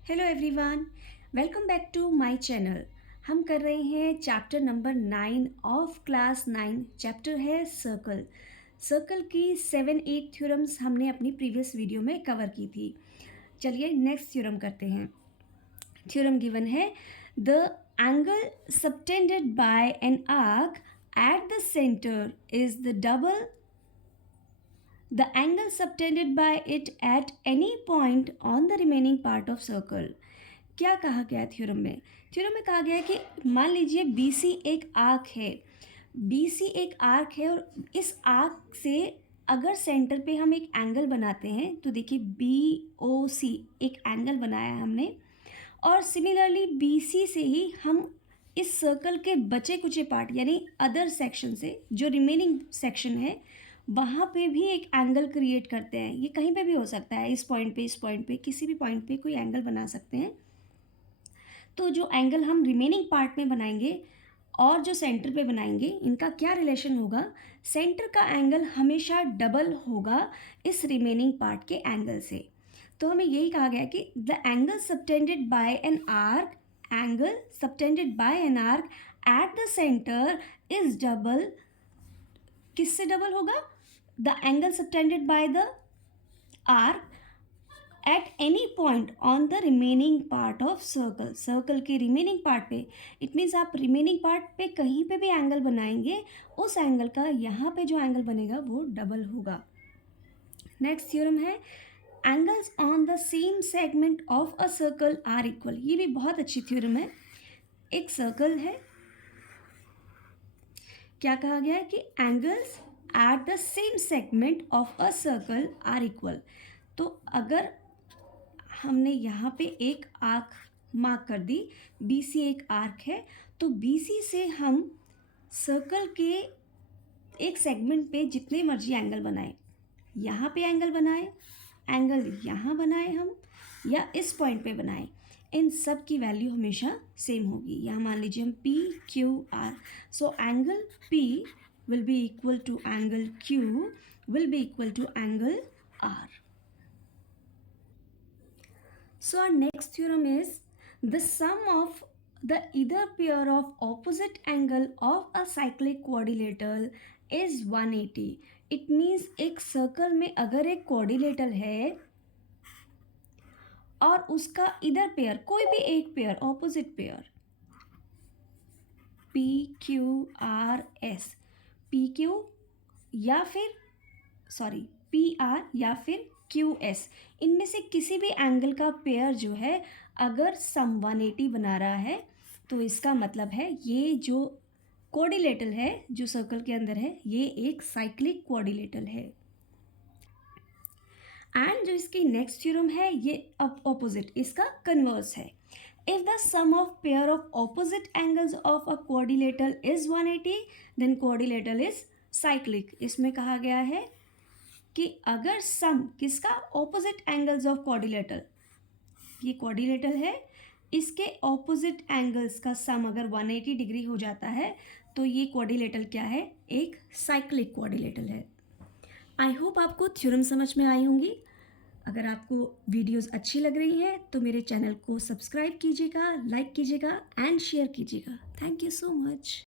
Hello everyone, welcome back to my channel. हम कर रहे हैं chapter number 9 of class 9। Chapter है सर्कल। सर्कल की 7-8 थ्योरम्स हमने अपनी प्रीवियस वीडियो में कवर की थी। चलिए नेक्स्ट थ्योरम करते हैं। थ्योरम गिवन है the angle subtended bye an arc at the centre is the double the angle subtended by it at any point on the remaining part of circle। क्या कहा गया है थ्योरम में? Theorem में कहा गया है कि मान लीजिए BC एक आर्क है। BC एक आर्क है और इस आर्क से अगर सेंटर पे हम एक एंगल बनाते हैं तो देखिए BOC एक एंगल बनाया है हमने, और सिमिलरली BC से ही हम इस सर्कल के बचे कुचे पार्ट यानी अदर सेक्शन से जो रिमेनिंग सेक्शन है वहाँ पे भी एक एंगल क्रिएट करते हैं। ये कहीं पे भी हो सकता है, इस पॉइंट पे किसी भी पॉइंट पे कोई एंगल बना सकते हैं। तो जो एंगल हम रिमेनिंग पार्ट में बनाएंगे और जो सेंटर पे बनाएंगे इनका क्या रिलेशन होगा? सेंटर का एंगल हमेशा डबल होगा इस रिमेनिंग पार्ट के एंगल से। तो हमें यही कहा गया कि the angle subtended bye an arc at the centre is double. किससे डबल होगा? The angle subtended by the arc at any point on the remaining part of circle. Circle के रिमेनिंग पार्ट पे, इट मीन्स आप remaining part पे कहीं पे भी angle बनाएंगे उस एंगल का यहाँ पे जो एंगल बनेगा वो डबल होगा। नेक्स्ट थ्योरम है angles on the same segment of a circle are equal. ये भी बहुत अच्छी थ्योरम है। एक सर्कल है, क्या कहा गया है कि angles at the same segment of a circle are equal. तो अगर हमने यहाँ पे एक आर्क मार्क कर दी, BC एक आर्क है, तो BC से हम सर्कल के एक सेगमेंट पे जितने मर्जी एंगल बनाए, यहाँ पे एंगल बनाए, एंगल यहाँ बनाए हम, या इस पॉइंट पे बनाए, इन सब की वैल्यू हमेशा सेम होगी। यहाँ मान लीजिए हम PQR, so angle P will be equal to angle Q will be equal to angle R। So our next theorem is the sum of the either pair of opposite angle of a cyclic quadrilateral is 180। It means एक circle में अगर एक quadrilateral है और उसका इधर pair, कोई भी एक pair, opposite pair, PQRS, PQ या फिर PR या फिर QS, इनमें से किसी भी एंगल का पेयर जो है अगर सम 180 बना रहा है तो इसका मतलब है ये जो क्वाड्रिलेटरल है जो सर्कल के अंदर है ये एक साइक्लिक क्वाड्रिलेटरल है। एंड जो इसकी नेक्स्ट थ्योरम है ये ऑपोजिट, इसका कन्वर्स है। If the sum of pair of opposite angles of a quadrilateral is 180 then quadrilateral is cyclic. इसमें कहा गया है कि अगर सम किसका, ऑपोजिट एंगल्स ऑफ क्वाड्रिलेटरल, ये क्वाड्रिलेटरल है, इसके ऑपोजिट एंगल्स का सम अगर 180 डिग्री हो जाता है तो ये क्वाड्रिलेटरल क्या है? एक साइक्लिक क्वाड्रिलेटरल है। आई होप आपको थ्योरम समझ में आई होंगी। अगर आपको वीडियोस अच्छी लग रही हैं तो मेरे चैनल को सब्सक्राइब कीजिएगा, लाइक कीजिएगा एंड शेयर कीजिएगा। Thank you so much.